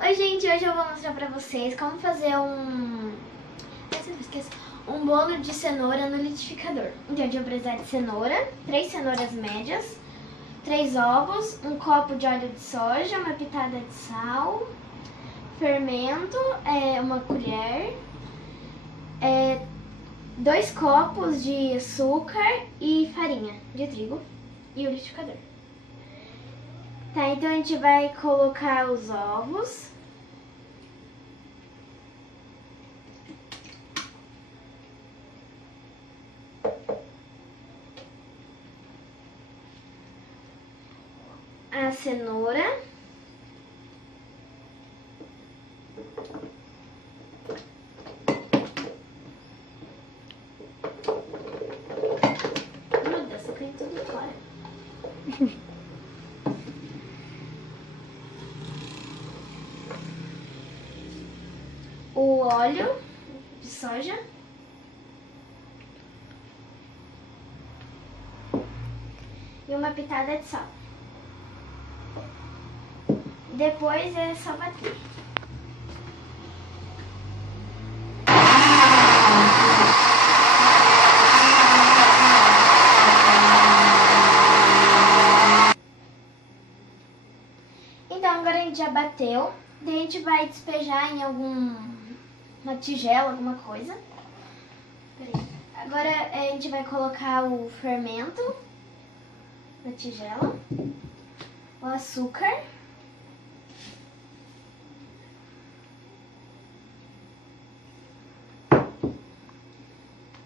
Oi gente, hoje eu vou mostrar pra vocês como fazer um bolo de cenoura no liquidificador. Então a gente vai precisar de cenoura, 3 cenouras médias, 3 ovos, um copo de óleo de soja, uma pitada de sal, fermento, uma colher, 2 copos de açúcar e farinha de trigo e o liquidificador. Tá, então a gente vai colocar os ovos. A cenoura. Meu Deus, eu caí tudo fora. O óleo de soja. E uma pitada de sal. Depois é só bater. Então agora a gente já bateu. Daí a gente vai despejar em uma tigela, alguma coisa. Agora a gente vai colocar o fermento na tigela, o açúcar,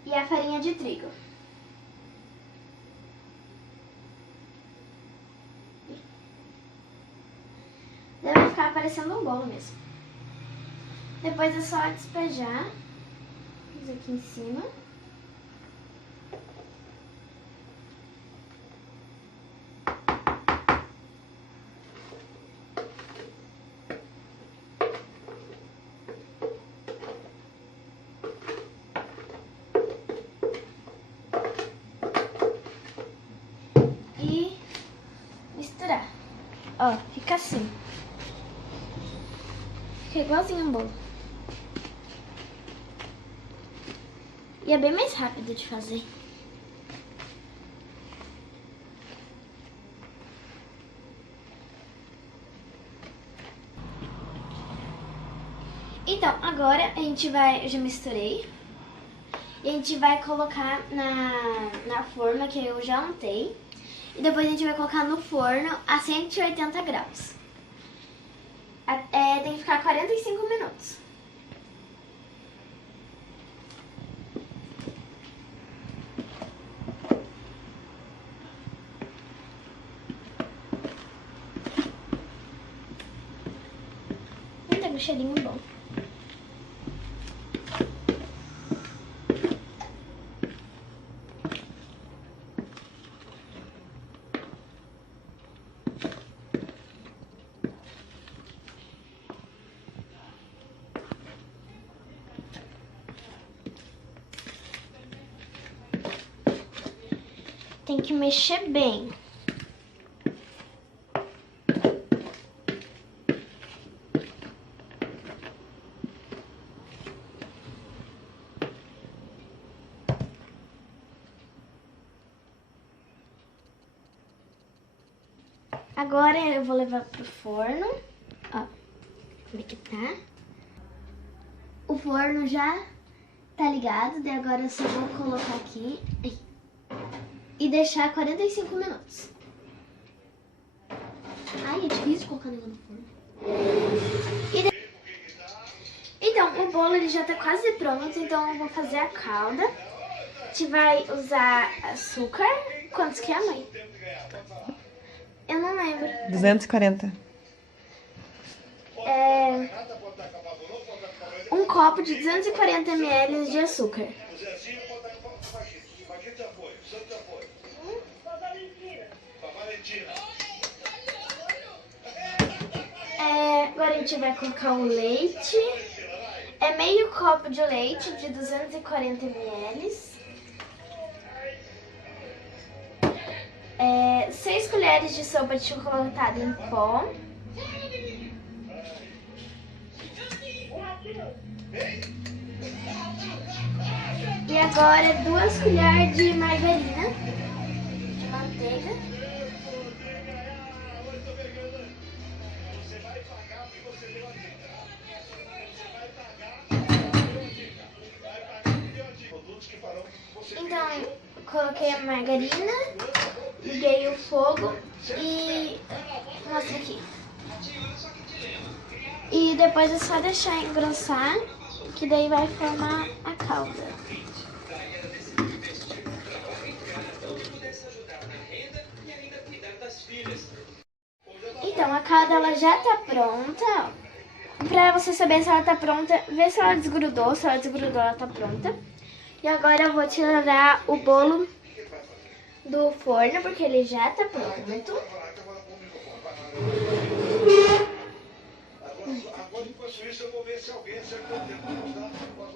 e a farinha de trigo. Deve ficar parecendo um bolo mesmo. Depois é só despejar isso aqui em cima. E misturar. Ó, fica assim. Fica igualzinho um bolo. E é bem mais rápido de fazer. Então, agora a gente vai... Eu já misturei. E a gente vai colocar na forma que eu já untei. E depois a gente vai colocar no forno a 180 graus. Tem que ficar 45 minutos. Tem um cheirinho bom. Tem que mexer bem. Agora eu vou levar pro forno. Ó, como é que tá? O forno já tá ligado, daí agora eu só vou colocar aqui e deixar 45 minutos. Ai, é difícil colocar o negócio no forno. Então, o bolo ele já tá quase pronto, então eu vou fazer a calda. A gente vai usar açúcar. Quantos que é, mãe? Eu não lembro. 240. Um copo de 240 ml de açúcar. Agora a gente vai colocar o leite. É meio copo de leite de 240 ml. 6 colheres de sopa de chocolate em pó. agora 2 colheres de margarina, de manteiga. Então, coloquei a margarina, liguei o fogo e mostra aqui. E depois é só deixar engrossar, que daí vai formar a calda. Então, a calda ela já tá pronta. Pra você saber se ela tá pronta, vê se ela desgrudou. Se ela desgrudou, ela tá pronta. E agora eu vou tirar o bolo do forno, porque ele já tá pronto.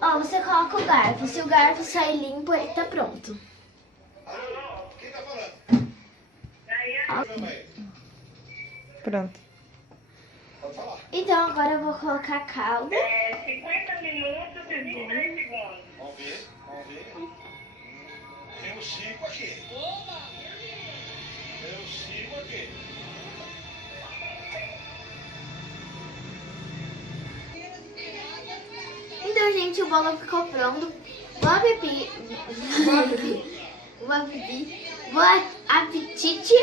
Ó, você coloca o garfo. Se o garfo sair limpo, ele tá pronto. Pronto. Então agora eu vou colocar a calda. 50 minutos e 23 segundos. Vamos ver, vamos ver. Tem o 5 aqui. Tem o 5 aqui. Então, gente, o bolo ficou pronto. Bom apetite.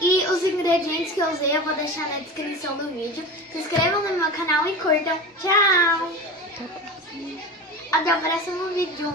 E os ingredientes que eu usei eu vou deixar na descrição do vídeo. Se inscrevam no meu canal e curtam. Tchau! Até o próximo vídeo.